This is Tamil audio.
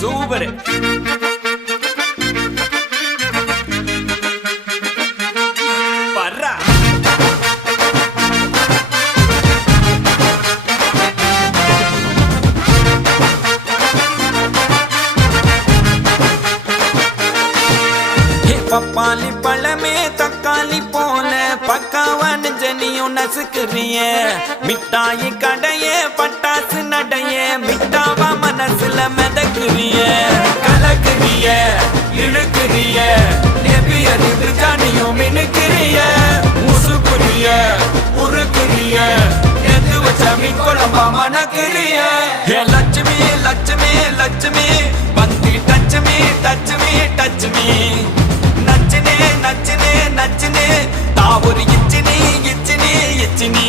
சூப்பர். பர்றா பப்பாளி பழமே தக்காளி போல பக்காவான ஜனியும் நசுக்குறிய மிட்டாயி கடையே பட்டாசு நடைய மிட்டாவா மனசுல மிதக்குறிய கலக்குறிய இழுக்குறிய நெபியறிவு ஜானியும் மினுக்குறிய முசுக்குறிய உருக்குறிய எது வச்ச மீன் குழம்பா மணக்குறிய லட்சுமி லட்சுமி லட்சுமி வந்து டச்சுமி டச்சுமி டச்சுமி நச்சினே நச்சினே நச்சினே தாவொரு இச்சினி இச்சினி இச்சினி